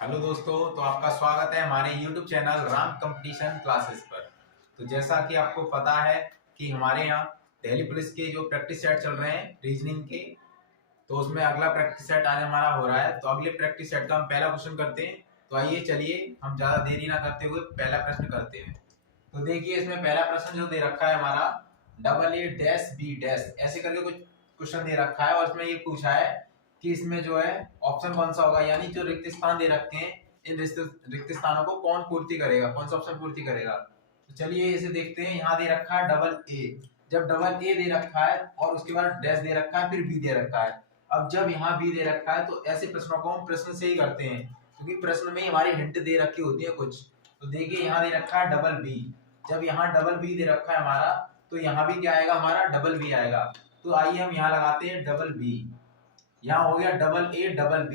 Hello दोस्तों, तो आपका स्वागत है हमारे YouTube channel Ram competition classes पर। तो जैसा कि आपको पता है कि हमारे यहाँ दिल्ली पुलिस के जो प्रैक्टिस सेट चल रहे हैं रीजनिंग के, तो उसमें अगला प्रैक्टिस सेट आज हमारा हो रहा है। तो अगले प्रैक्टिस सेट का हम पहला क्वेश्चन करते हैं। तो आइए चलिए हम ज्यादा देरी ना करते हुए पहला प्रश्न करते हैं। तो देखिए इसमें पहला प्रश्न जो दे रखा है हमारा AA-B- ऐसे करके कुछ क्वेश्चन दे रखा है और इसमें ये पूछा है कि इसमें जो है ऑप्शन कौन सा होगा, यानी जो रिक्त स्थान दे रखे हैं इन रिक्त स्थानों को कौन पूर्ति करेगा, कौन सा ऑप्शन पूर्ति करेगा। तो चलिए इसे देखते हैं। यहाँ दे रखा है AA। जब AA दे रखा है और उसके बाद डैश दे रखा है, फिर बी दे रखा है। अब जब यहाँ बी दे रखा है तो ऐसे प्रश्नों को हम प्रश्न से ही करते हैं, क्योंकि प्रश्न में ही हमारी हिंट दे रखी होती है कुछ। तो देखिए यहाँ दे रखा है BB। जब यहाँ BB दे रखा है हमारा, तो यहाँ भी क्या आएगा हमारा BB आएगा। तो आइए हम यहाँ लगाते हैं BB। यहाँ हो गया AA-B।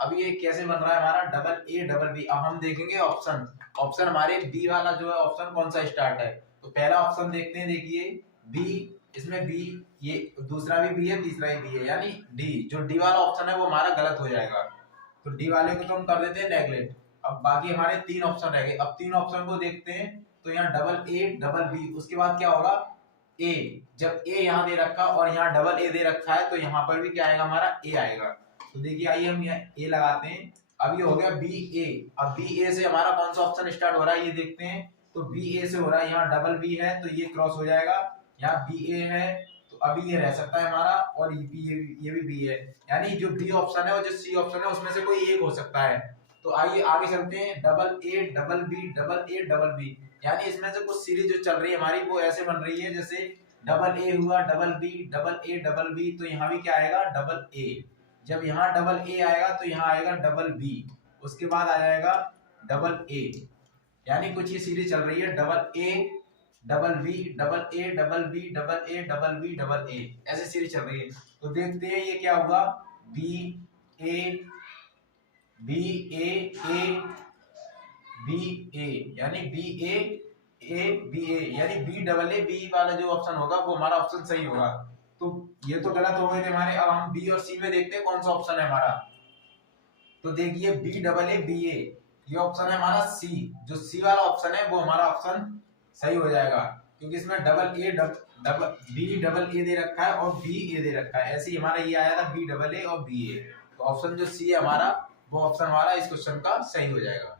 अब ये कैसे बन रहा है हमारा AA-B। अब हम देखेंगे ऑप्शन। ऑप्शन हमारे बी वाला जो है ऑप्शन कौन सा स्टार्ट है। तो पहला ऑप्शन देखते हैं। देखिए बी, इसमें बी, ये दूसरा भी बी है, तीसरा भी बी है, यानी डी। जो डी वाला ऑप्शन है वो हमारा गलत हो जाएगा। तो डी वाले को तो हम कर देते हैं नेगलेक्ट। अब बाकी हमारे तीन ऑप्शन रह गए। अब तीन ऑप्शन को देखते हैं। तो यहाँ AA-B, उसके बाद क्या होगा ए। जब ए यहाँ दे रखा और यहाँ AA दे रखा है, तो यहाँ पर भी क्या आएगा हमारा ए आएगा। तो देखिए आइए हम यहाँ ए लगाते हैं। अब ये हो गया BA। अब BA से हमारा कौन सा ऑप्शन स्टार्ट हो रहा है ये देखते हैं। तो BA से हो रहा है, यहाँ BB है तो ये क्रॉस हो जाएगा। यहाँ BA है तो अभी ये रह सकता है हमारा, और ये भी बी है, यानी जो बी ऑप्शन है और जो सी ऑप्शन है उसमें से कोई एक हो सकता है। तो आइए आगे चलते हैं। AA-B, यानी इसमें से कुछ सीरीज जो चल रही है हमारी वो ऐसे बन रही है, जैसे AA हुआ, BB, AA-B, तो यहाँ भी क्या आएगा AA। जब यहाँ AA आएगा तो यहाँ आएगा BB, उसके बाद आ जाएगा AA। यानी कुछ ये सीरीज चल रही है AA-B, AA-B, ऐसे सीरीज चल रही है। तो देखते हैं ये क्या हुआ। BA, यानी BA, यानी BAA वाला जो ऑप्शन होगा वो हमारा ऑप्शन सही होगा। तो ये तो गलत हो गए थे हमारे। अब हम बी और सी में देखते हैं कौन सा ऑप्शन है हमारा। तो देखिए BAA, ये ऑप्शन है हमारा सी। जो सी वाला ऑप्शन है वो हमारा ऑप्शन सही हो जाएगा, क्योंकि इसमें BAA दे रखा है और BA दे रखा है। ऐसे ही हमारा ये आया था BAA और BA। तो ऑप्शन जो सी है हमारा, वो ऑप्शन हमारा इस क्वेश्चन का सही हो जाएगा।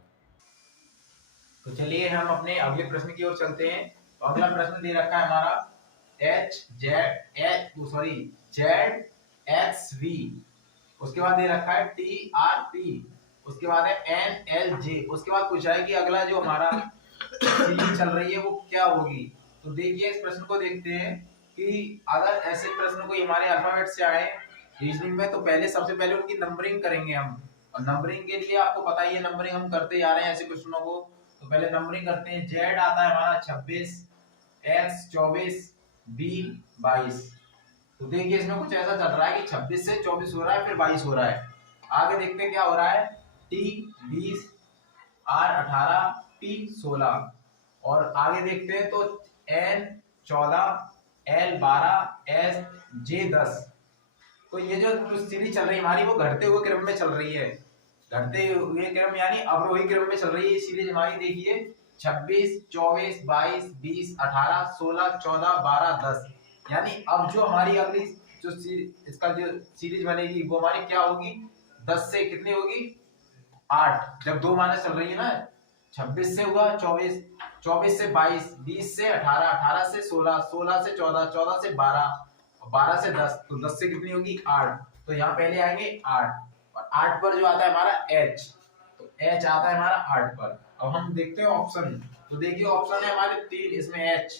तो चलिए हम अपने अगले प्रश्न की ओर चलते हैं। तो अगला प्रश्न दे रखा है हमारा ZXV, उसके बाद दे रखा है TRP, उसके बाद है NLJ। उसके बाद पूछा है कि अगला जो हमारा सीरीज चल रही है वो क्या होगी। तो देखिए इस प्रश्न को देखते हैं कि अगर ऐसे प्रश्न कोई हमारे अल्फाबेट से आए रीजनिंग में, तो पहले सबसे पहले उनकी नंबरिंग करेंगे हम। और नंबरिंग के लिए आपको पता ही है, नंबरिंग हम करते जा रहे हैं ऐसे क्वेश्चनों को। तो पहले नंबरिंग करते हैं। Z आता है हमारा 26, X 24, B 22। तो देखिए इसमें कुछ ऐसा चल रहा है कि 26 से 24 हो रहा है, फिर 22 हो रहा है। आगे देखते हैं क्या हो रहा है। T 20, R 18, P 16, और आगे देखते हैं तो N 14, L 12, S J 10। तो ये जो सीरीज चल रही है हमारी वो घटते हुए क्रम में चल रही है। घटते हुए क्रम यानी अवरोही क्रम में चल रही है ये सीरीज हमारी। देखिए 26, 24, 22, 20, 18, 16, 14, 12, 10। यानी अब जो हमारी अगली जो इसका जो सीरीज बनेगी वो हमारी क्या होगी, 10 से कितनी होगी, 8। जब दो माने चल रही है ना, 26 से हुआ 24, 24 से 22, 20 से 18, 18 से 16, 16 से 14, 14 से 12, 12 से 10, तो 10 से कितनी होगी, 8। तो यहाँ पहले आएंगे 8, और 8 पर जो आता है हमारा H, तो H आता है हमारा 8 पर। अब हम देखते हैं ऑप्शन। तो देखिए ऑप्शन है हमारे 3, इसमें H।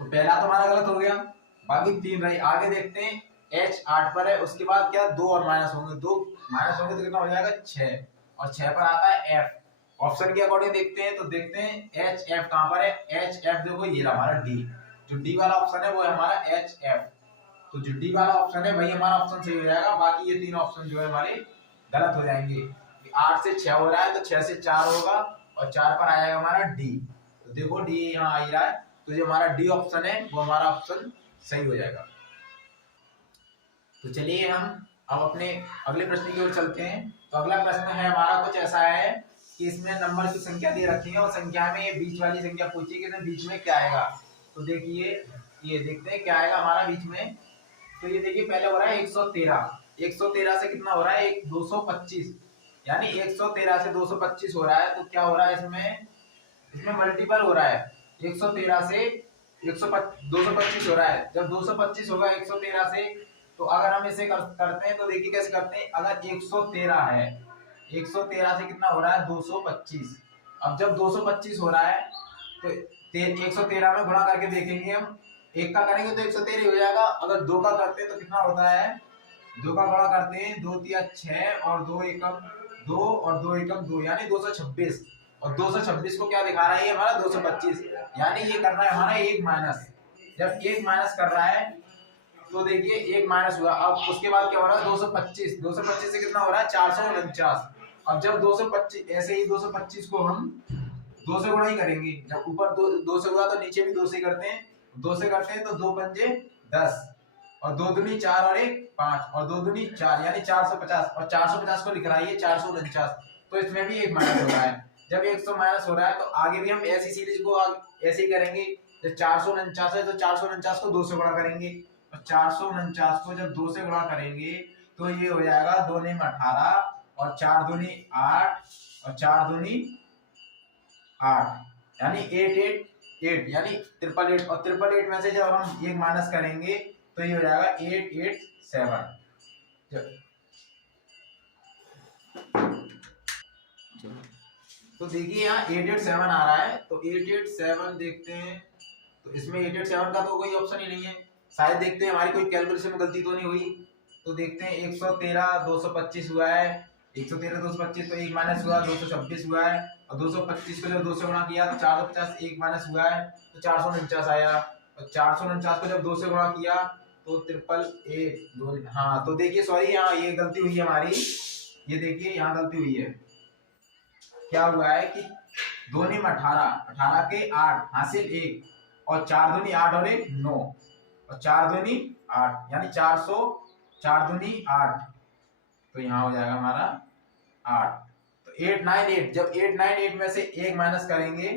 तो पहला तो हमारा गलत हो गया, बाकी 3 रही। आगे देखते हैं H 8 पर है, उसके बाद क्या 2 और माइनस होंगे, 2 माइनस होंगे तो कितना हो जाएगा 6, और 6 पर आता है F। ऑप्शन के अकॉर्डिंग देखते हैं। तो देखते हैं H F कहां पर है। H F देखो ये हमारा D, जो D वाला ऑप्शन है वो है हमारा H F। तो जो D वाला ऑप्शन है वही हमारा ऑप्शन सही हो जाएगा। बाकी ये तीन ऑप्शन जो है हमारे गलत हो जाएंगे। 8 से 6 हो रहा है तो 6 से 4 होगा, और 4 पर आएगा हमारा D। तो देखो D यहाँ आ रहा है, तो जो हमारा डी ऑप्शन है वो हमारा ऑप्शन सही हो जाएगा। तो चलिए हम अब अपने अगले प्रश्न की ओर चलते हैं। तो अगला प्रश्न है हमारा कुछ ऐसा है कि इसमें नंबर की संख्या दे रखी है और संख्या में ये बीच वाली संख्या पूछी है कि बीच में क्या आएगा। तो देखिए ये देखते हैं क्या आएगा हमारा बीच में। तो ये देखिए पहले हो रहा है 113, 113 से कितना हो रहा है 225, यानी 113 से 225 हो रहा है। तो क्या हो रहा है इसमें, इसमें मल्टीपल हो रहा है 113 से 225 हो रहा है। जब 225 होगा 113 से, तो अगर हम इसे करते हैं तो देखिए कैसे करते हैं। अगर 113 है, 113 से कितना हो रहा है 225। अब जब 225 हो रहा है तो 113 में गुणा करके देखेंगे हम। एक का करेंगे तो 113 हो जाएगा। अगर दो का करते हैं तो कितना होता है, दो का गुणा करते हैं, 2 तिया 6 और 2 एकम 2 और 2 एकम 2, यानी 226। और 226 को क्या दिखा रहा है ये हमारा 225, यानी ये कर रहा है हमारा एक माइनस। जब एक माइनस कर रहा है तो देखिए एक माइनस हुआ। अब उसके बाद क्या हो रहा है 225, 225 से कितना हो रहा है 449। अब जब 225 ऐसे ही 225 को हम 2 से गुणा ही करेंगे। जब ऊपर 2 से हुआ तो नीचे भी 2 से करते हैं, 2 से करते हैं तो 2 पंजे 10 और 2 दूनी 4 और 1 5 और 2 दूनी 4, यानी 450। और 450 को लिख रहा है ये 449, तो इसमें भी एक माइनस हो रहा है। जब 100 माइनस हो रहा है तो आगे भी हम ऐसी सीरीज को ऐसे ही करेंगे। जब 449 है तो 449 को 2 से गुणा करेंगे और 449 को जब 2 से गुणा करेंगे तो ये हो जाएगा 2 ने 18 और 4 दूनी 8 और 4 दूनी 8, यानी 888, यानी 888। और 888 में से जब हम एक माइनस करेंगे तो ये हो जाएगा 887। तो देखिए यहाँ 887 आ रहा है। तो 887 देखते हैं, तो इसमें 887 का तो कोई ऑप्शन ही नहीं है। शायद देखते हैं हमारी कोई कैलकुलेशन में गलती तो नहीं हुई। तो देखते हैं 113 225 हुआ है, 113 225 तो एक माइनस हुआ 226 हुआ है। और 225 को जब 2 से गुणा किया तो 450, एक माइनस हुआ है तो 449 आया। और 449 को जब 2 से गुणा किया तो 888। हाँ तो देखिए सॉरी यहाँ ये गलती हुई है हमारी। ये देखिए यहाँ गलती हुई है। क्या हुआ है कि 2 ने 18, 18 के 8 हासिल 1 और 4 दूनी 8 और 1 9 और 4 दूनी 8, यानी 400, 4 दूनी 8, तो यहाँ हो जाएगा हमारा 8। तो 898, जब 898 में से एक माइनस करेंगे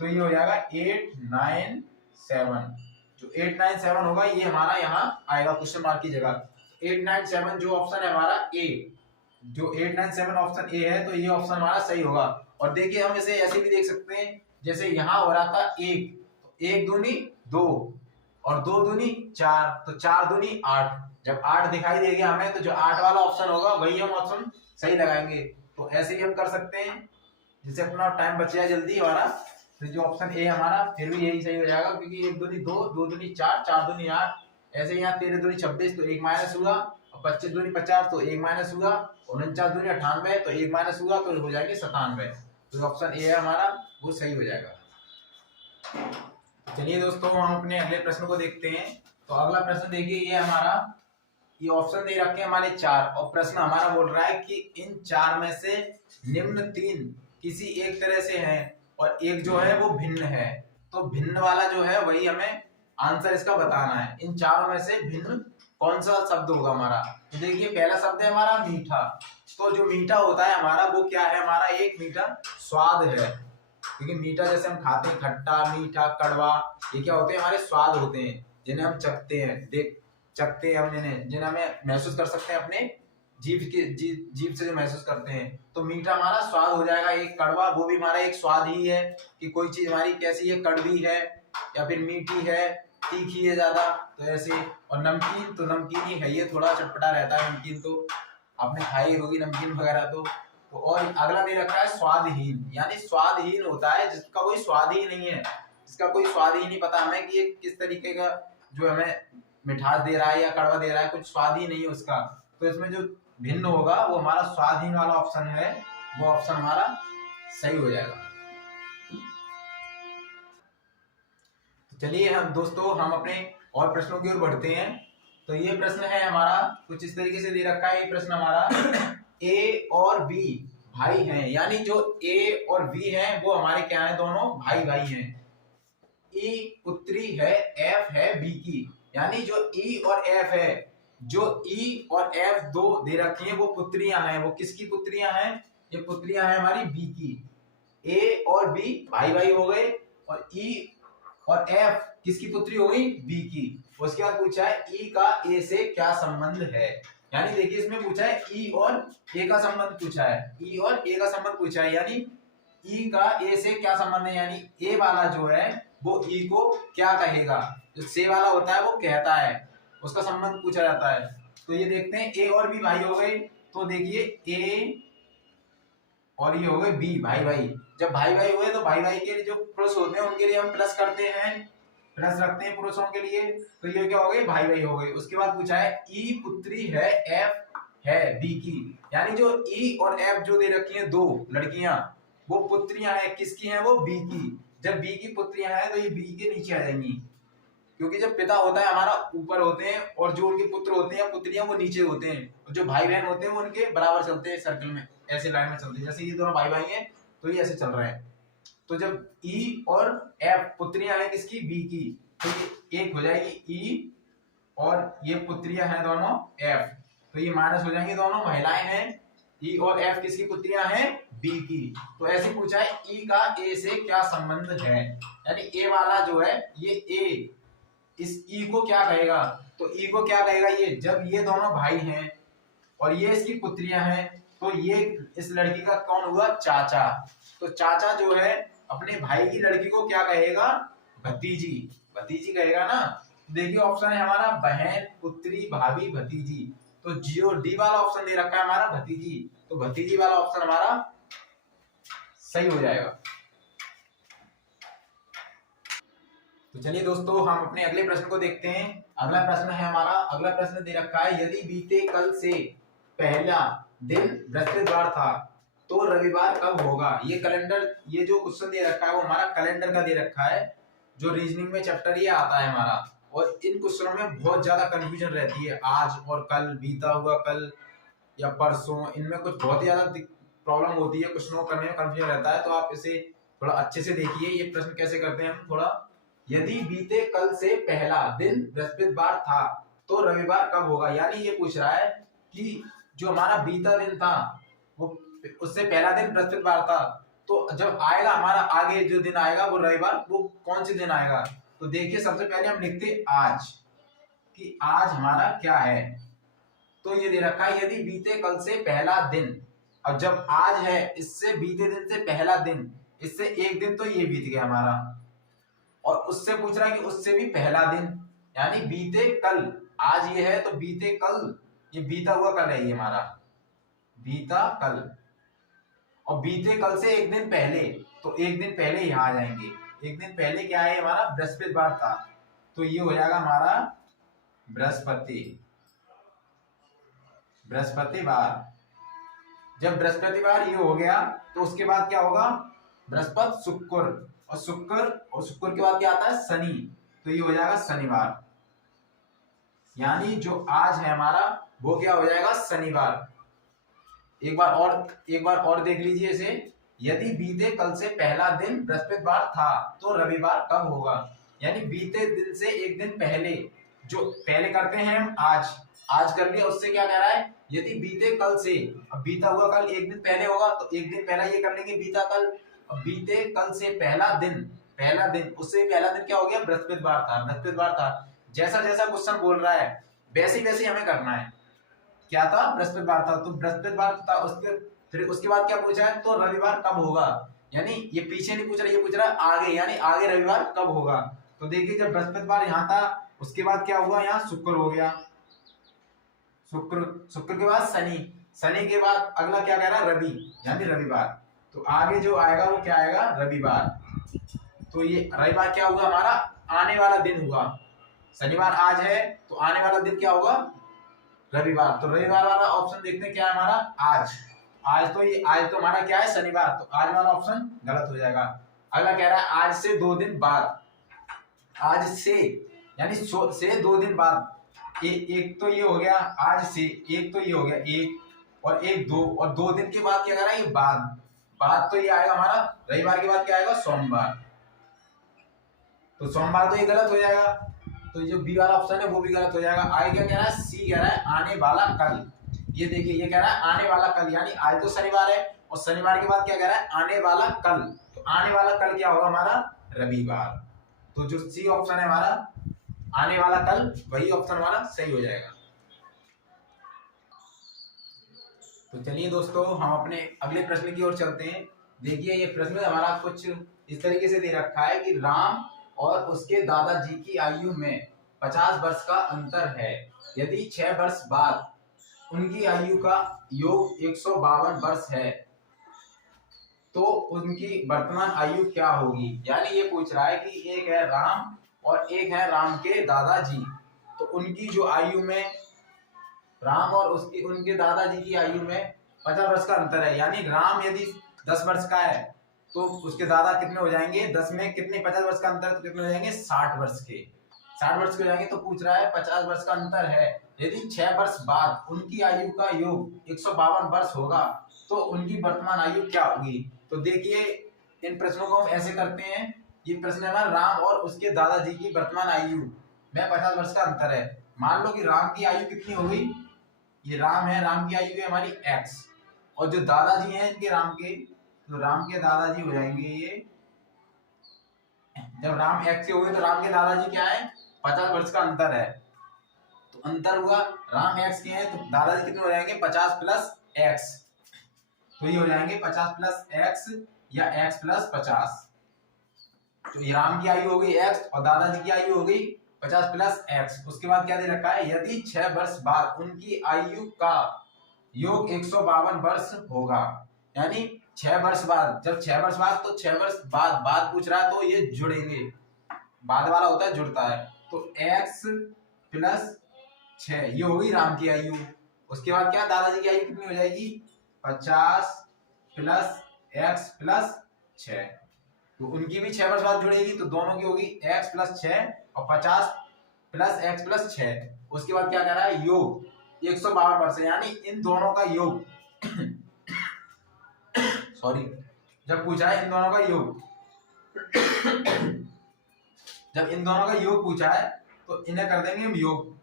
तो ये हो जाएगा 897। जो 897 होगा ये हमारा यहाँ आएगा क्वेश्चन मार्क की जगह। 897 जो ऑप्शन है हमारा ए, जो 897 ऑप्शन ए है, तो ये ऑप्शन हमारा सही होगा। और देखिए हम इसे ऐसे भी देख सकते हैं, जैसे यहाँ हो रहा था 1, तो 1 दूनी 2 और 2 दूनी 4, तो 4 दूनी 8। जब 8 दिखाई देगा हमें तो जो 8 वाला ऑप्शन होगा वही हम ऑप्शन सही लगाएंगे। तो ऐसे भी हम कर सकते हैं, जिससे अपना टाइम बच जाए जल्दी हमारा। तो जो ऑप्शन ए हमारा फिर भी यही सही हो जाएगा, क्योंकि 1 दूनी 2, 2 दूनी 4, 4 दूनी 8। ऐसे यहाँ 13 दूनी 26 तो एक माइनस हुआ, और 25 दूनी 50 तो एक माइनस हुआ, 49 दूनी 98 तो एक माइनस हुआ, तो हो जाएगी 97। तो ऑप्शन ए है हमारा वो सही हो जाएगा। चलिए दोस्तों हम अपने अगले प्रश्न को देखते हैं। तो अगला प्रश्न देखिए, ये हमारा ये ऑप्शन दे रखे हैं हमारे 4, और प्रश्न हमारा बोल रहा है कि इन 4 में से निम्न 3 किसी एक तरह से हैं और एक जो है वो भिन्न है। तो भिन्न वाला जो है वही हमें आंसर इसका बताना है। इन चारों में से भिन्न कौन सा शब्द होगा हमारा। तो देखिए पहला शब्द है हमारा मीठा। तो जो मीठा होता है हमारा वो क्या है, हमारा एक मीठा स्वाद है। क्योंकि मीठा जैसे हम खाते हैं, खट्टा मीठा कड़वा, ये क्या होते हैं हमारे स्वाद होते हैं, जिन्हें हम चखते हैं, चखते हैं हम जिन्हें हमें महसूस कर सकते हैं अपने जीभ से जो महसूस करते हैं। तो मीठा हमारा स्वाद हो जाएगा। एक कड़वा, वो भी हमारा एक स्वाद ही है कि कोई चीज हमारी कैसी है, कड़वी है या फिर मीठी है, तीखी है ज्यादा, तो ऐसे। और नमकीन, तो नमकीन ही है, ये थोड़ा चटपटा रहता है नमकीन, तो आपने खाई होगी नमकीन वगैरह। तो और अगला दे रखा है स्वादहीन, यानी स्वादहीन होता है जिसका कोई स्वाद ही नहीं है, जिसका कोई स्वाद ही नहीं पता हमें कि ये किस तरीके का जो हमें मिठास दे रहा है या कड़वा दे रहा है, कुछ स्वाद ही नहीं है उसका। तो इसमें जो भिन्न होगा वो हमारा स्वादहीन वाला ऑप्शन है, वो ऑप्शन हमारा सही हो जाएगा। तो चलिए हम दोस्तों हम अपने और प्रश्नों की ओर बढ़ते हैं। तो ये प्रश्न है हमारा कुछ इस तरीके से दे रखा है। ये प्रश्न हमारा ए और बी भाई हैं, यानी जो ए और बी हैं वो हमारे क्या हैं, दोनों भाई भाई हैं। ई उत्तरी है, एफ है बी की, यानी जो ई और एफ है जो ई और एफ दो दे रखी हैं वो पुत्रियां हैं। वो किसकी पुत्रियां हैं? ये पुत्रियां हैं हमारी बी की। ए और बी भाई भाई हो गए, और ई और एफ किसकी पुत्री हो गई? बी की। उसके बाद पूछा है ई का ए से क्या संबंध है। यानी देखिए इसमें पूछा है ई और ए का संबंध पूछा है, ई और ए का संबंध पूछा है, यानी ई का ए से क्या संबंध है, यानी ए वाला जो है वो ई को क्या कहेगा। जो से वाला होता है वो कहता है, उसका संबंध पूछा जाता है। तो ये देखते हैं ए और बी भाई हो गए, तो देखिए ए और ये हो गए बी भाई भाई। जब भाई भाई हुए तो भाई भाई के लिए जो पुरुष होते हैं उनके लिए हम प्लस करते हैं, प्लस रखते हैं पुरुषों के लिए। तो ये क्या हो गए? भाई भाई हो गए। उसके बाद पूछा है ई पुत्री है एफ है बी की, यानी जो ई और एफ जो दे रखी हैं दो लड़कियां, वो पुत्रियां हैं, किसकी हैं? वो बी की। जब बी की पुत्रियां हैं तो ये बी के नीचे आ जाएंगी, क्योंकि जब पिता होता है हमारा ऊपर होते हैं और जो उनके पुत्र होते हैं या पुत्रियां वो नीचे होते हैं, और जो भाई बहन होते हैं वो उनके बराबर चलते हैं सर्कल में, ऐसे लाइन में चलते हैं। जैसे ये दोनों भाई भाई हैं तो ये ऐसे चल रहे हैं। तो जब ई और एफ पुत्रियां हैं किसकी? बी की, तो ये एक हो जाएगी ई और ये पुत्रियां हैं दोनों एफ, तो ये माइनस हो जाएंगे, दोनों महिलाएं हैं। ई और एफ किसकी पुत्रियां हैं? बी की। तो ऐसे पूछा है ई का ए से क्या संबंध है, यानी ए वाला जो है ये ए इस ई को क्या कहेगा? तो ई को क्या कहेगा? ये जब ये दोनों भाई हैं और ये इसकी पुत्रियां हैं, तो ये इस लड़की का कौन हुआ? चाचा। तो चाचा जो है अपने भाई की लड़की को क्या कहेगा? भतीजी, भतीजी कहेगा ना। देखिए ऑप्शन है हमारा बहन, पुत्री, भाभी, भतीजी। तो जियो डी वाला ऑप्शन दे रखा है हमारा भतीजी, तो भतीजी वाला ऑप्शन हमारा सही हो जाएगा। तो चलिए दोस्तों हम अपने अगले प्रश्न को देखते हैं। अगला प्रश्न है हमारा, अगला प्रश्न दे रखा है यदि बीते कल से पहला दिन बृहस्पतिवार था तो रविवार कब होगा। ये कैलेंडर, ये जो क्वेश्चन दे रखा है वो हमारा कैलेंडर का दे रखा है, जो रीजनिंग में चैप्टर ये आता है हमारा। और इन क्वेश्चनों में बहुत ज्यादा कंफ्यूजन रहती है, आज और कल, बीता हुआ कल या परसों, इनमें कुछ बहुत ही ज्यादा प्रॉब्लम होती है, क्वेश्चनों करने में कंफ्यूजन रहता है। तो आप इसे थोड़ा अच्छे से देखिए, ये प्रश्न कैसे करते हैं हम थोड़ा। यदि बीते कल से पहला दिन बृहस्पतिवार था तो रविवार कब होगा। यानी ये पूछ रहा है कि जो हमारा बीता दिन था वो उससे पहला दिन बृहस्पतिवार था, तो जब आएगा हमारा आगे जो दिन आएगा वो रविवार, वो कौन से दिन आएगा। तो देखिए सबसे पहले हम लिखते आज, कि आज हमारा क्या है। तो ये दे रखा है यदि बीते कल से पहला दिन, अब जब आज है इससे बीते दिन से पहला दिन, इससे एक दिन तो ये बीत गया हमारा, और उससे पूछ रहा है कि उससे भी पहला दिन, यानी बीते कल, आज ये है तो बीते कल, ये बीता हुआ कल है ये हमारा, बीता कल। और बीते कल से एक दिन पहले, तो एक दिन पहले यहाँ आ जाएंगे। एक दिन पहले क्या है हमारा? बृहस्पतिवार था, तो ये हो जाएगा हमारा बृहस्पतिवार। जब बृहस्पतिवार ये हो गया तो उसके बाद क्या होगा? बृहस्पति, शुक्र, और शुक्र के बाद क्या आता है? शनि, तो ये हो जाएगा शनिवार। यानी जो आज है हमारा वो क्या हो जाएगा? शनिवार। एक बार और देख लीजिए इसे। यदि बीते कल से पहला दिन बृहस्पतिवार था तो रविवार कब होगा। यानी बीते दिन से एक दिन पहले, जो पहले करते हैं हम आज कर लिया, उससे क्या कह रहा है? यदि बीते कल से, अब बीता हुआ कल एक दिन पहले होगा तो एक दिन पहला ये कर लेंगे बीता कल। अब बीते कल से पहला दिन, उससे पहला दिन क्या हो गया? बृहस्पतिवार था। जैसा जैसा क्वेश्चन बोल रहा है वैसे वैसे हमें करना है। क्या था? बृहस्पतिवार था, तो बृहस्पतिवार था। फिर उसके बाद क्या पूछा है? तो रविवार कब होगा। यानी ये पीछे नहीं पूछ रहा, ये पूछ रहा है आगे, यानी आगे रविवार कब होगा। तो देखिए जब बृहस्पतिवार यहाँ था उसके बाद क्या हुआ? यहाँ शुक्र हो गया, शुक्र के बाद शनि के बाद अगला क्या कह रहा है? रवि, यानी रविवार। तो आगे जो आएगा वो क्या आएगा? रविवार। तो ये रविवार क्या हुआ हमारा? आने वाला दिन हुआ। शनिवार आज है तो आने वाला दिन क्या होगा? रविवार। तो रविवार वाला ऑप्शन देखते हैं क्या है हमारा? आज तो हमारा क्या है? शनिवार, तो आज वाला ऑप्शन गलत हो जाएगा। अगला कह रहा है आज से 2 दिन बाद, आज से यानी से 2 दिन बाद, एक तो ये हो गया आज से, एक तो ये हो गया एक, और एक दो, और 2 दिन के बाद क्या कर रहा है? ये बाद तो ये आएगा हमारा रविवार के बाद क्या आएगा? सोमवार। तो सोमवार तो ये गलत हो जाएगा। तो जो बी वाला ऑप्शन है वो भी गलत हो जाएगा। आगे क्या कह रहा है, सी कह रहा है आने वाला कल। ये देखिए ये कह रहा है आने वाला कल, यानी आज तो शनिवार है और शनिवार के बाद क्या कह रहा है, आने वाला कल। तो आने वाला कल क्या होगा हमारा, रविवार। तो जो सी ऑप्शन है हमारा आने वाला कल, वही ऑप्शन हमारा सही हो जाएगा। तो चलिए दोस्तों हम अपने अगले प्रश्न की ओर चलते हैं। देखिए ये प्रश्न हमारा कुछ इस तरीके से दे रखा है कि राम और उसके दादाजी की आयु में 50 वर्ष का अंतर है। यदि 6 वर्ष बाद उनकी आयु का योग 152 वर्ष है तो उनकी वर्तमान आयु क्या होगी। यानी ये पूछ रहा है कि एक है राम और एक है राम के दादाजी, तो उनकी जो आयु में, राम और उसकी उनके दादाजी की आयु में 50 वर्ष का अंतर है। यानी राम यदि 10 वर्ष का है तो उसके दादा कितने हो जाएंगे, 10 में कितने 50 वर्ष का अंतर, तो कितने हो जाएंगे 60 वर्ष के, 60 वर्ष के हो जाएंगे। तो पूछ रहा है 50 वर्ष का अंतर है, यदि 6 वर्ष बाद उनकी आयु का योग 152 वर्ष होगा तो उनकी वर्तमान आयु क्या होगी। तो देखिए इन प्रश्नों को हम ऐसे करते हैं। ये प्रश्न है राम और उसके दादाजी की वर्तमान आयु में 50 वर्ष का अंतर है। मान लो कि राम की आयु कितनी होगी, ये राम है, राम की आयु है हमारी x, और जो दादाजी हैं इनके राम के, तो राम के दादाजी हो जाएंगे ये, जब राम x के हो गए तो राम के दादाजी क्या है, 50 वर्ष का अंतर है। तो अंतर हुआ, राम x के हैं तो दादाजी कितने हो जाएंगे 50 प्लस x, तो ये हो जाएंगे 50 प्लस x या x प्लस 50। तो ये राम की आयु हो गई x और दादाजी की आयु हो गई 50 प्लस x। उसके बाद क्या दे रखा है, यदि 6 वर्ष बाद उनकी आयु का योग 152 वर्ष होगा। यानी 6 वर्ष बाद, जब 6 वर्ष बाद, तो 6 वर्ष बाद पूछ रहा है तो ये जुड़ेंगे, बाद वाला होता है जुड़ता है। तो x प्लस 6 ये होगी राम की आयु। उसके बाद क्या, दादाजी की आयु कितनी हो जाएगी 50 प्लस x प्लस 6, तो उनकी भी 6 वर्ष बाद जुड़ेगी, तो दोनों की होगी x प्लस 6 और 50 प्लस x प्लस 6। उसके बाद क्या कह रहा है, योग 152 वर्ष है, यानी इन दोनों का योग सॉरी, जब पूछा है इन दोनों का योग जब इन दोनों का योग पूछा है तो इन्हें कर देंगे हम योग।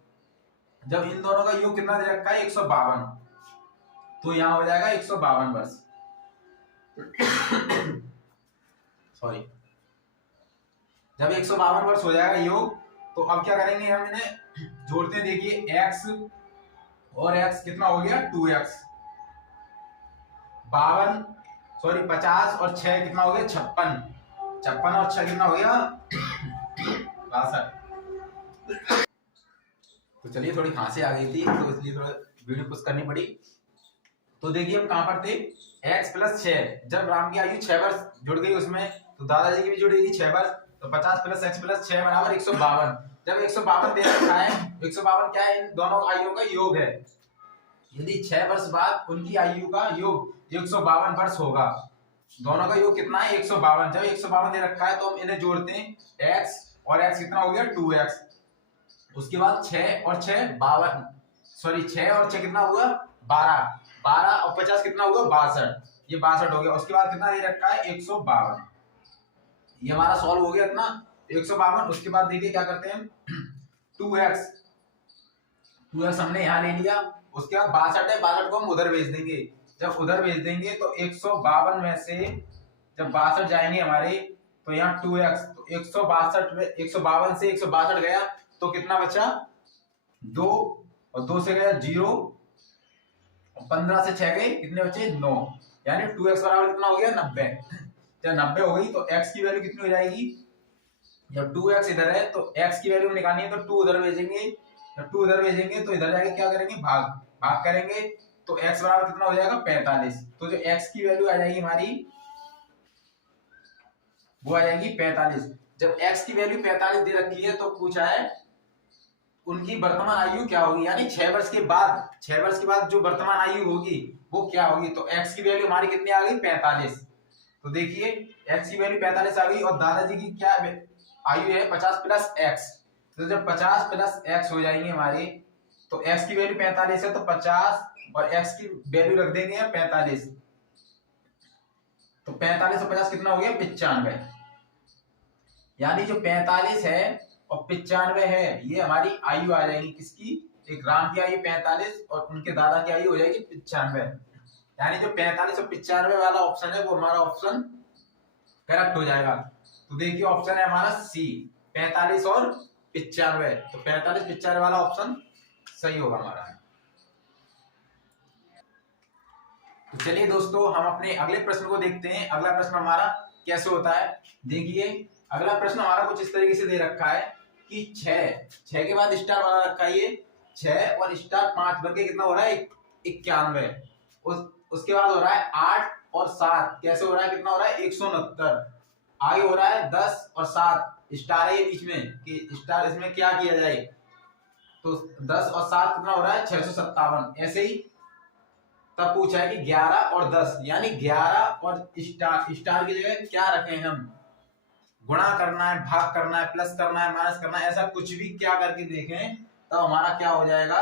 जब इन दोनों का योग कितना दे रखा है 152, तो यहां हो जाएगा 152 वर्ष सॉरी, जब 152 वर्ष हो जाएगा योग, तो अब क्या करेंगे हम इन्हें जोड़ते हैं। देखिए x और x कितना हो गया 2x, 52 सॉरी 50 और 6 कितना हो गया 56, 56 और 6 कितना हो गया 62। तो चलिए थोड़ी खांसी आ गई थी तो इसलिए थोड़ा वीडियो पुश करनी पड़ी। तो देखिए हम कहां पर थे, x प्लस 6, जब राम की आयु 6 वर्ष जुड़ गई उसमें तो दादाजी की भी जुड़ेगी 6 वर्ष, तो 50 प्लस x प्लस 6 बराबर 152। जब 152 दे रखा है, 152 क्या है, इन दोनों आयुओं का योग है। यदि 6 वर्ष बाद उनकी आयु का योग 152 वर्ष होगा, दोनों का योग कितना है 152। जब 152 दे रखा है तो हम इन्हें जोड़ते हैं, x और x कितना हो गया 2x। उसके बाद 6 और 6 52 सॉरी 6 और 6 कितना हुआ 12, 12 और 50 कितना हुआ 62, ये 62 हो गया। उसके बाद कितना दे रखा है 152, ये हमारा सॉल्व हो गया इतना 152। उसके बाद देखिए क्या करते हैं 2x हमने यहाँ ले लिया। उसके बाद 62 है, 62 को हम उधर भेज देंगे। जब उधर भेज देंगे तो 152 में से जब 62 जाएंगे हमारे, तो यहाँ 2x, तो 162 में 152 से 162 गया तो कितना बचा 2, और 2 से गया 0, और 15 से 6 गए कितने बचे 9, यानी 2x बराबर कितना हो गया 90। जब 90 हो गई तो x की वैल्यू कितनी हो जाएगी, जब 2x इधर है तो x की वैल्यू निकालनी है तो 2 उधर भेजेंगे, जब 2 उधर भेजेंगे तो इधर जाके क्या करेंगे भाग करेंगे, तो x बराबर कितना हो जाएगा 45। तो जो x की वैल्यू आ जाएगी हमारी वो आ जाएगी 45। जब x की वैल्यू 45 दे रखी है तो पूछा है उनकी वर्तमान आयु क्या होगी, यानी 6 वर्ष के बाद जो वर्तमान आयु होगी वो क्या होगी। तो x की वैल्यू हमारी कितनी आ गई 45। तो देखिए x की वैल्यू 45 आ गई और दादाजी की क्या आयु है 50 प्लस x। तो जब 50 प्लस x हो जाएंगे हमारी, तो x की वैल्यू 45 है तो 50 और x की वैल्यू रख देंगे 45, तो 45 और 50 कितना हो गया 95। यानी जो 45 है और 95 है, ये हमारी आयु आ जाएगी किसकी, एक राम की आयु 45 और उनके दादा की आयु हो जाएगी 95। यानी जो 45 और 95 वाला ऑप्शन है वो हमारा ऑप्शन करेक्ट हो जाएगा। तो देखिए ऑप्शन है हमारा सी, 45 और 95। तो 45 95 वाला ऑप्शन सही होगा हमारा। तो चलिए दोस्तों हम अपने अगले प्रश्न को देखते हैं। अगला प्रश्न हमारा कैसे होता है, देखिए अगला प्रश्न हमारा कुछ इस तरीके से दे रखा है कि 6 के बाद स्टार वाला रखा है, ये 6 और स्टार 5 बन के कितना हो रहा है 91। उसके बाद हो रहा है 8 और 7 कैसे हो रहा है, कितना हो रहा है 169। आगे हो रहा है 10 और 7 स्टार है बीच में कि स्टार इसमें क्या किया जाए, तो 10 और 7 कितना हो रहा है 657। ऐसे ही तब पूछा है कि 11 और 10 यानी 11 और स्टार की जगह क्या रखें हम, गुणा करना है, भाग करना है, प्लस करना है, माइनस करना है, ऐसा कुछ भी क्या करके देखें तो हमारा क्या हो जाएगा,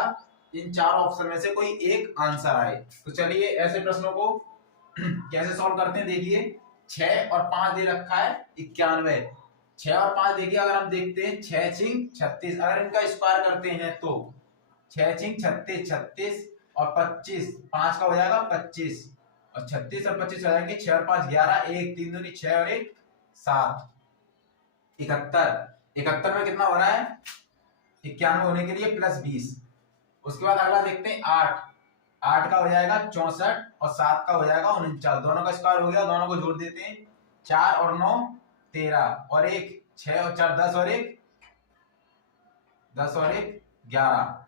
इन चार ऑप्शन में से कोई एक आंसर आए। तो चलिए ऐसे प्रश्नों को कैसे सॉल्व करते हैं, देखिए 6 और 5 दे रखा है 91। 6 और 5 देखिए अगर हम देखते हैं 6 छिंग 36, अगर इनका स्क्वायर करते हैं तो 6 छिंग 36, 36 और 25, 5 का हो जाएगा 25 और 36 और 25 हो जाएंगे 6 और 5 11, 1 3 दूनी 6 और 1 7, 71। 71 में कितना हो रहा है 91 होने के लिए प्लस 20। उसके बाद अगला देखते हैं 8 का हो जाएगा 64 और 7 का हो जाएगा 49, दोनों का स्क्वायर हो गया, दोनों को जोड़ देते हैं 4 और 9 13 और 1 6 और 4 10 और 1 11,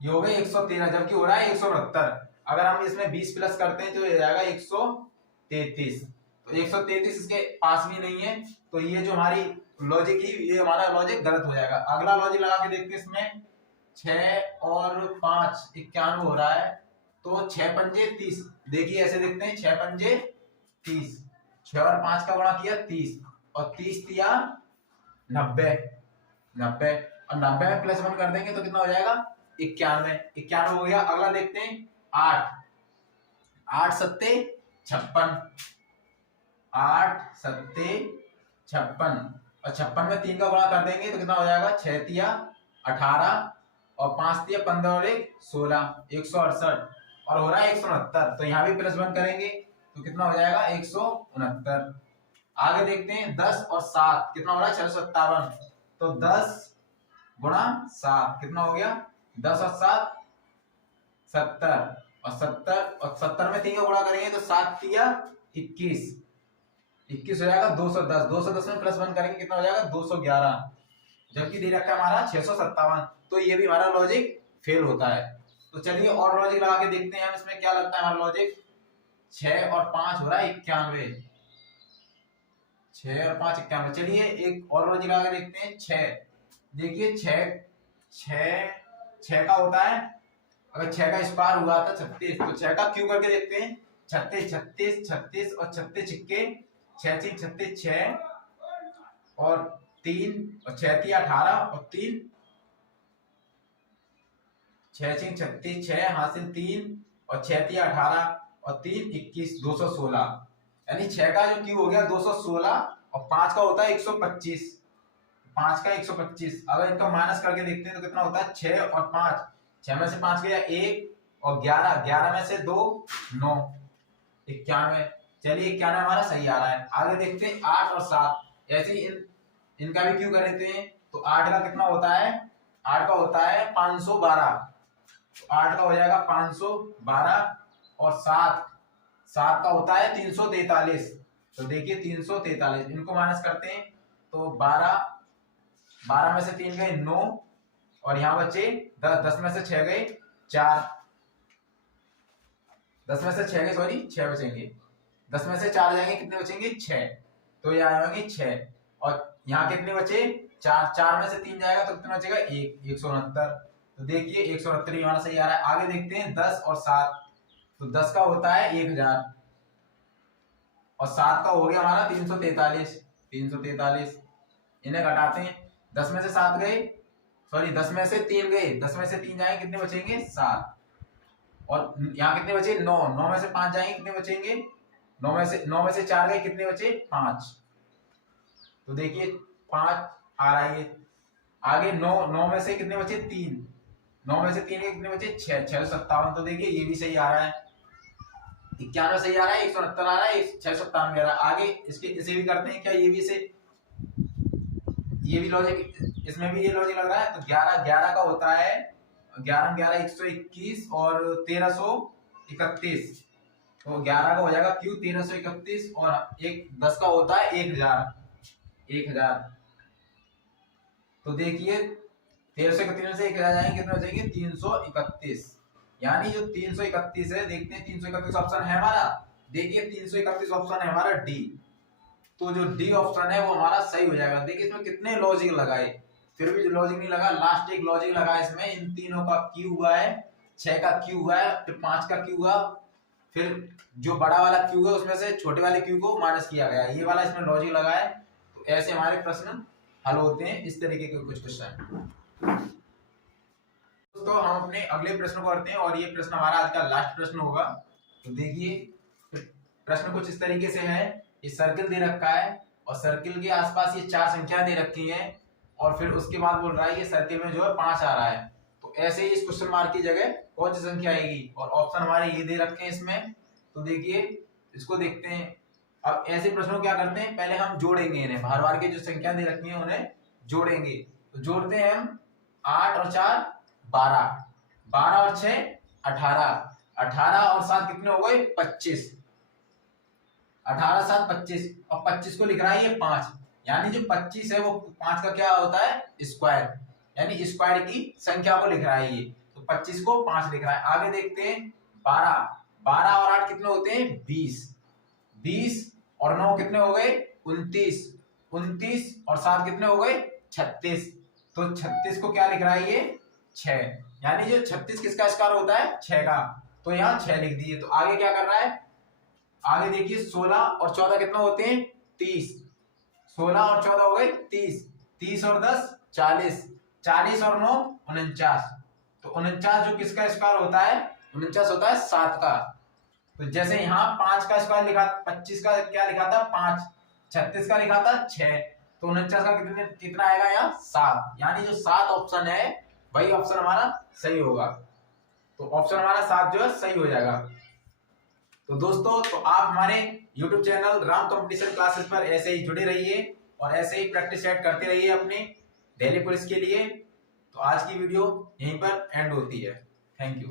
ये हो गए 113, जबकि हो रहा है 169। अगर हम इसमें 20 प्लस करते हैं तो ये जाएगा 133। तो 133 इसके पास भी नहीं है, तो ये जो हमारी लॉजिक ही ये हमारा लॉजिक गलत हो जाएगा। अगला लॉजिक लगा के देखते हैं, इसमें 6 और 5 91 हो रहा है, तो 6 पंजे 30, देखिए ऐसे देखते हैं 6 पंजे 30, 6 और 5 का गुणा किया 30 और 30 दिया 90 और 90 में प्लस 1 कर देंगे तो कितना हो जाएगा 91 हो गया। अगला देखते हैं 8 सत्ते 56, 8 सत्ते 56 और 56 में 3 का गुणा कर देंगे तो कितना हो जाएगा 6 तिया 18 और 5 तिया 15 और 1 16, 168 और हो रहा है 169। तो यहाँ भी प्लस 1 करेंगे तो कितना हो जाएगा 169। आगे देखते हैं 10 और 7 कितना हो रहा है 657, तो 10 गुणा 7 कितना हो गया 10 और 7 70 और 70 में 3 का गुणा करेंगे तो 7 तिया 21 हो जाएगा 210 में प्लस 1 करेंगे कितना हो जाएगा 211, जबकि दे रखा है हमारा 657। तो ये भी हमारा लॉजिक फेल होता है। तो चलिए और लॉजिक लगा के देखते हैं हम, इसमें क्या लगता है हमारा लॉजिक। 6 और 5 हो रहा है 91, 6 और 5 91। चलिए एक और लॉजिक लगा के देखते हैं 6, देखिए 6 का होता है, अगर 6 का स्क्वायर हुआ था 36, तो 6 का क्यूब करके देखते हैं 36 36 36 और 36 छिक्के 6 3 36 6 और 3 और 6 3 18 और 3 6 3 36 6 हासिल 3 और 6 3 18 और 3 21 216, यानी 6 का जो क्यूब हो गया 216 और 5 का होता है 125, 5 का 125। अगर इनका माइनस करके देखते हैं तो कितना होता है 6 और 5, 6 में से 5 गया 1 और 11 में से 2 9, 91। चलिए 91 हमारा सही आ रहा है। आगे देखते हैं 8 और 7, ऐसे ही इनका भी क्यों कर देते हैं। तो 8 का कितना होता है, 8 का होता है 512, तो 8 का हो जाएगा 512 और 7 का होता है 343, तो देखिए 343, इनको माइनस करते हैं तो 12 में से 3 गए 9 और यहाँ बचे 10 में से 6 गए 4, 10 में से 6 गए सॉरी 6 बचेंगे, 10 में से 4 जाएंगे कितने बचेंगे 6, तो ये आएंगे 6 और यहाँ कितने बचे 4 में से 3 जाएगा तो कितना बचेगा 169। तो देखिए 169 हमारा सही आ रहा है। आगे देखते हैं 10 और 7, तो 10 का होता है 1000 और 7 का हो गया हमारा 343, इन्हें घटाते हैं 10 में से 7 गए सॉरी 10 में से 3 गए, 10 में से 3 जाएंगे कितने बचेंगे 7 और यहाँ कितने बचे 9 में से 5 जाएंगे कितने बचेंगे 9 में से 4 गए कितने बचे 5, तो देखिए 5 आ रहा है ये। आगे 9 में से कितने बचे 3, 9 में से 3 के कितने बचे 6, 657। तो देखिए ये भी सही आ रहा है, 91 सही आ रहा है, 169 आ रहा है, 697 आ रहा है। आगे इसके इसे भी करते हैं क्या, ये भी इसे, ये भी लॉजिक, इसमें भी ये लॉजिक लग रहा है। तो 11 का होता है 11 11 121 और 1331। तो 11 का हो जाएगा क्यू 1331 और एक 10 का होता है 1000। तो देखिए 1331 में से 1000 जाएंगे, कितने बचेंगे 331। यानी जो 331 है, देखते हैं 331 ऑप्शन है हमारा। देखिए 331 ऑप्शन है हमारा डी। तो जो डी ऑप्शन है वो हमारा सही हो जाएगा। देखिए इसमें कितने लॉजिक लगाए, फिर भी जो लॉजिक नहीं लगा, लास्ट एक लॉजिक लगा इसमें। इन तीनों का क्यू हुआ है, 6 का क्यू हुआ है, फिर 5 का क्यू हुआ, फिर जो बड़ा वाला क्यू है उसमें से छोटे वाले क्यू को माइनस किया गया, ये वाला इसमें लॉजिक लगा है। तो ऐसे हमारे प्रश्न हल होते हैं, इस तरीके के कुछ क्वेश्चन। दोस्तों हम अपने अगले प्रश्न को करते हैं और ये प्रश्न हमारा आज का लास्ट प्रश्न होगा। तो देखिए प्रश्न कुछ इस तरीके से है, ये सर्किल दे रखा है और सर्किल के आसपास ये 4 संख्या दे रखी हैं और फिर उसके बाद बोल रहा है ये सर्किल में जो है 5 आ रहा है। तो ऐसे ही इस क्वेश्चन मार्क की जगह कौन सी संख्या आएगी, और ऑप्शन हमारे ये दे रखे हैं इसमें। तो देखिए इसको देखते हैं। अब ऐसे प्रश्नों को क्या करते हैं, पहले हम जोड़ेंगे इन्हें, बार बार के जो संख्या दे रखी है उन्हें जोड़ेंगे। तो जोड़ते हैं हम 8 और 4 12, 12 और 6 18, 18 और 7 कितने हो गए 25, 18 7 25 और 25 को लिख रहा है ये 5। यानी जो 25 है वो 5 का क्या होता है स्क्वायर, यानी स्क्वायर की संख्या को लिख रहा है ये। तो 25 को 5 लिख रहा है। आगे देखते हैं 12, 12 और 8 कितने होते हैं 20, 20 और 9 कितने हो गए 29, 29 और 7 कितने हो गए 36। तो 36 को क्या लिख रहा है ये 6, यानी जो 36 किसका स्क्वायर होता है 6 का। तो यहाँ 6 लिख दिए। तो आगे क्या कर रहा है, आगे देखिए 16 और 14 कितना होते हैं 30, 16 और 14 हो गए 30, 30 और 10 40, 40 और 9 49। तो 49 जो किसका स्क्वायर होता है 49 होता है 7 का। तो जैसे यहाँ 5 का स्क्वायर लिखा, 25 का क्या लिखा था 5, 36 का लिखा था 6, तो 49 का कितना आएगा यहाँ 7। यानी जो 7 ऑप्शन है वही ऑप्शन हमारा सही होगा। तो ऑप्शन हमारा 7 जो है सही हो जाएगा। तो दोस्तों तो आप हमारे YouTube channel Ram competition classes पर ऐसे ही जुड़े रहिए और ऐसे ही प्रैक्टिस सेट करते रहिए अपने डेली पुलिस के लिए। तो आज की वीडियो यहीं पर एंड होती है। Thank you.